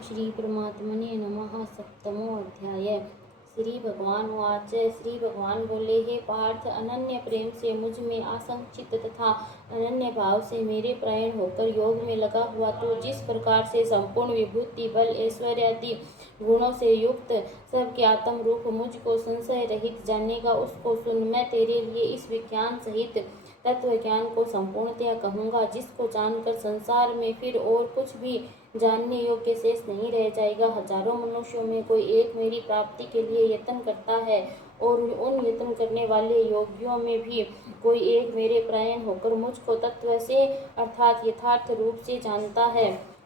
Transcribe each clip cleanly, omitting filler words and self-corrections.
श्री परमात्मने नमः। सप्तमो अध्याय। श्री भगवान वाच। श्री भगवान बोले, हे पार्थ, अनन्य प्रेम से मुझ में आसंचित तथा अनन्य भाव से मेरे प्रायण होकर योग में लगा हुआ तो जिस प्रकार से संपूर्ण विभूति बल ऐश्वर्य आदि गुणों से युक्त सबके आत्म रूप मुझको संशय रहित जानेगा, उसको सुन। मैं तेरे लिए इस विज्ञान सहित तत्व ज्ञान को संपूर्णतया कहूँगा, जिसको जानकर संसार में फिर और कुछ भी जानने योग्य शेष नहीं रह जाएगा। हजारों मनुष्यों में कोई एक मेरी प्राप्ति के लिए यत्न करता है और उन यत्न करने वाले योगियों में भी कोई एक मेरे प्रायण होकर मुझको तत्व से अर्थात यथार्थ रूप से जानता है।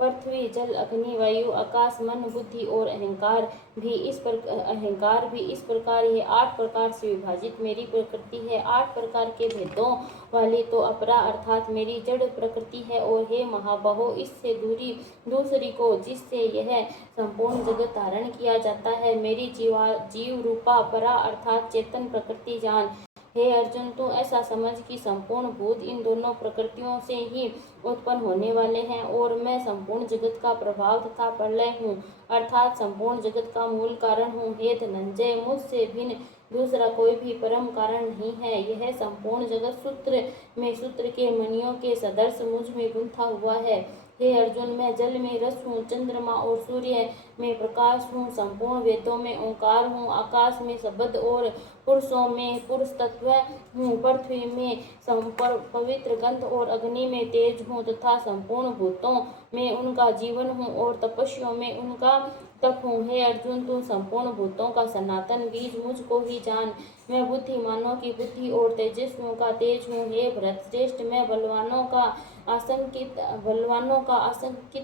पृथ्वी, जल, अग्नि, वायु, आकाश, मन, बुद्धि और अहंकार भी इस प्रकार ये 8 प्रकार से विभाजित मेरी प्रकृति है। 8 प्रकार के भेदों वाली तो अपरा अर्थात मेरी जड़ प्रकृति है। और हे महाबाहो, इससे दूसरी को जिससे यह संपूर्ण जगत धारण किया जाता है, मेरी जीव रूपा परा अर्थात चेतन प्रकृति जान। हे अर्जुन, तू ऐसा समझ कि संपूर्ण भूत इन दोनों प्रकृतियों से ही उत्पन्न होने वाले हैं और मैं संपूर्ण जगत का प्रभाव तथा प्रलय हूँ अर्थात संपूर्ण जगत का मूल कारण हूँ। हे धनंजय, मुझसे भिन्न दूसरा कोई भी परम कारण नहीं है। यह संपूर्ण जगत सूत्र के मणियों के सदृश मुझ में गुंथा हुआ है। हे अर्जुन, मैं जल में रस हूँ, चंद्रमा और सूर्य में प्रकाश हूँ, संपूर्ण वेदों में ओंकार हूँ, आकाश में शब्द और पुरुषों में पुरुष तत्व हूँ, पृथ्वी में पवित्र गंध और अग्नि में तेज हूँ तथा संपूर्ण भूतों में उनका जीवन हूँ और तपस्वियों में उनका तप हूँ। हे अर्जुन, तू संपूर्ण भूतों का सनातन बीज मुझको ही जान। मैं बुद्धिमानों की बुद्धि और तेजस्वियों का तेज हूँ। हे भरत श्रेष्ठ, मैं बलवानों का आसंकित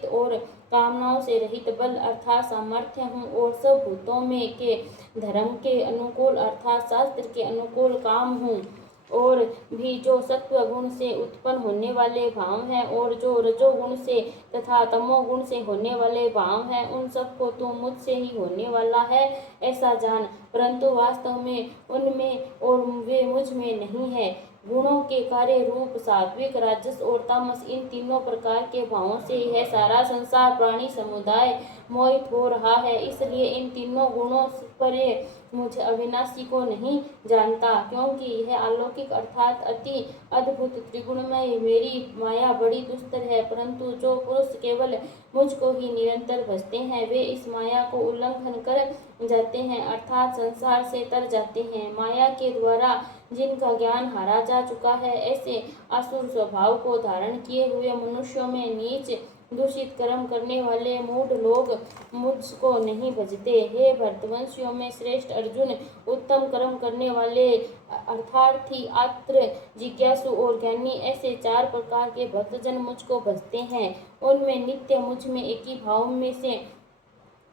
और कामनाओं से रहित बल अर्थात सामर्थ्य हूँ और सब भूतों में के धर्म के अनुकूल अर्थात शास्त्र के अनुकूल काम हूँ। और भी जो सत्व गुण से उत्पन्न होने वाले भाव हैं और जो रजोगुण से तथा तमोगुण से होने वाले भाव हैं, उन सबको तू मुझसे ही होने वाला है ऐसा जान, परंतु वास्तव में उनमें और वे मुझ में नहीं है। गुणों के कार्य रूप सात्विक, राजस और तामस, इन तीनों प्रकार के भावों से यह सारा संसार प्राणी समुदाय मोहित हो रहा है। इसलिए इन तीनों गुणों पर मुझे अविनाशी को नहीं जानता, क्योंकि यह अलौकिक अर्थात अति अद्भुत त्रिगुणमय मेरी माया बड़ी दुस्तर है। परंतु जो पुरुष केवल मुझको ही निरंतर भजते हैं, वे इस माया को उल्लंघन कर जाते हैं अर्थात संसार से तर जाते हैं। माया के द्वारा जिनका ज्ञान हारा जा चुका है, ऐसे असुर स्वभाव को धारण किए हुए मनुष्यों में नीच दूषित कर्म करने वाले मूढ़ लोग मुझको नहीं भजते। हे भरतवंशियों में श्रेष्ठ अर्जुन, उत्तम कर्म करने वाले अर्थार्थी, आत्र, जिज्ञासु और ज्ञानी, ऐसे 4 प्रकार के भक्तजन मुझको भजते हैं। उनमें नित्य मुझ में एक ही भाव में से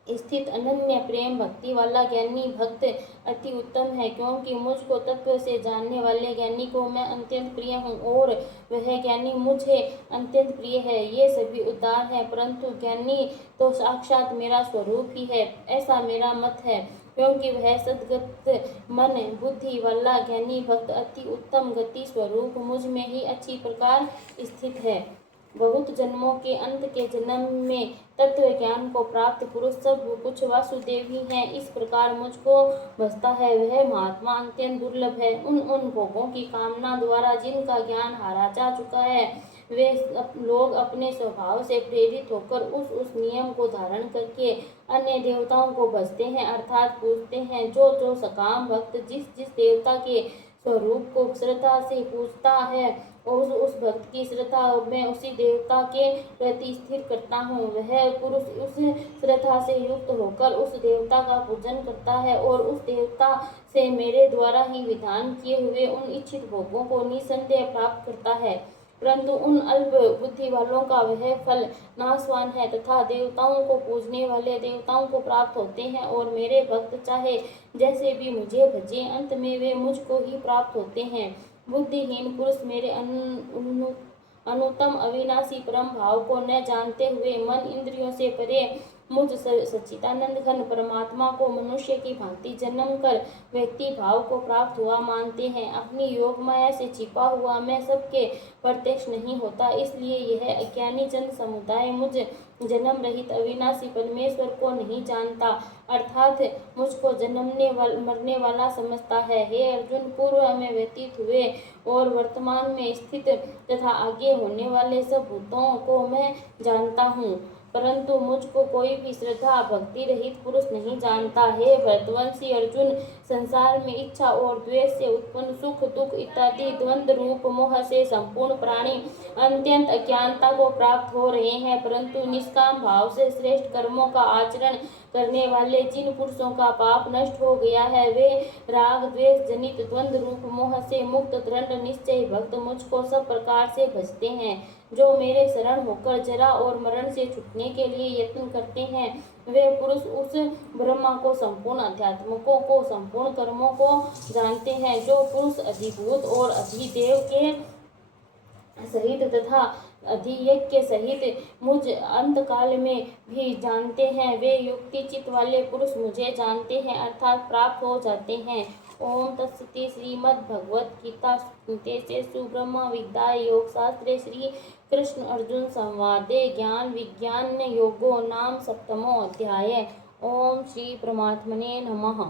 स्थित अनन्य प्रेम भक्ति वाला ज्ञानी भक्त अति उत्तम है, क्योंकि मुझको तत्व से जानने वाले ज्ञानी को मैं अत्यंत प्रिय हूँ और वह ज्ञानी मुझे अत्यंत प्रिय है। ये सभी उदार है, परंतु ज्ञानी तो साक्षात मेरा स्वरूप ही है, ऐसा मेरा मत है, क्योंकि वह सद्गत मन बुद्धि वाला ज्ञानी भक्त अति उत्तम गति स्वरूप मुझ में ही अच्छी प्रकार स्थित है। बहुत जन्मों के अंत के जन्म में तत्व ज्ञान को प्राप्त पुरुष सब कुछ वासुदेव ही है। इस प्रकार मुझको भजता है वह महात्मा अत्यंत दुर्लभ है। उन भोगों की कामना द्वारा जिनका ज्ञान हारा जा चुका है, वे लोग अपने स्वभाव से प्रेरित होकर उस नियम को धारण करके अन्य देवताओं को भजते हैं अर्थात पूजते हैं। जो सकाम भक्त जिस देवता के स्वरूप को श्रद्धा से पूजता है और उस भक्त की श्रद्धा में उसी देवता के प्रति स्थिर करता हूँ, वह पुरुष उस श्रद्धा से युक्त होकर उस देवता का पूजन करता है और उस देवता से मेरे द्वारा ही विधान किए हुए उन इच्छित भोगों को निसंदेह प्राप्त करता है। परंतु उन अल्प बुद्धि वालों का वह फल नाशवान है तथा देवताओं को पूजने वाले देवताओं को प्राप्त होते हैं और मेरे भक्त चाहे जैसे भी मुझे भजे, अंत में वे मुझको ही प्राप्त होते हैं। बुद्धिहीन पुरुष मेरे अनुत्तम अविनाशी परम भाव को न जानते हुए मन इंद्रियों से परे मुझ सच्चिदानंद घन परमात्मा को मनुष्य की भांति जन्म कर व्यक्ति भाव को प्राप्त हुआ मानते हैं। अपनी योग माया से छिपा हुआ मैं सबके प्रत्यक्ष नहीं होता, इसलिए यह अज्ञानी जन समुदाय मुझ जन्म रहित अविनाशी परमेश्वर को नहीं जानता, अर्थात मुझको मरने वाला समझता है। हे अर्जुन, पूर्व में व्यतीत हुए और वर्तमान में स्थित तथा आगे होने वाले सब भूतों को मैं जानता हूँ, परंतु मुझको कोई भी श्रद्धा भक्ति रहित पुरुष नहीं जानता। हे भरतवंशी अर्जुन, संसार में इच्छा और द्वेष से उत्पन्न सुख दुख इत्यादि द्वंद्व रूप मोह से संपूर्ण प्राणी अत्यंत अज्ञानता को प्राप्त हो रहे हैं, परंतु निष्काम भाव से श्रेष्ठ कर्मों का आचरण करने वाले जिन पुरुषों का पाप नष्ट हो गया है, वे राग द्वेष जनित द्वंद्व रूप मोह से मुक्त दृढ़ निश्चय भक्त मुझको सब प्रकार से भजते हैं। जो मेरे शरण होकर जरा और मरण से छूटने के लिए यत्न करते हैं, वे पुरुष उस ब्रह्मा को, संपूर्ण अध्यात्मकों को, संपूर्ण कर्मों को जानते हैं। जो पुरुष अधिभूत और अधिदेव के सहित तथा अधियज्ञ सहित मुझ अंतकाल में भी जानते हैं, वे युक्ति चित्त वाले पुरुष मुझे जानते हैं, अर्थात प्राप्त हो जाते हैं। ओम तत्सति। श्रीमद्भगवत गीता स्मृतेषु ब्रह्म विद्याय योग शास्त्रे श्री कृष्ण अर्जुन संवादे ज्ञान विज्ञान योगो नाम 7मो अध्याय। ओम श्री परमात्मने नमः।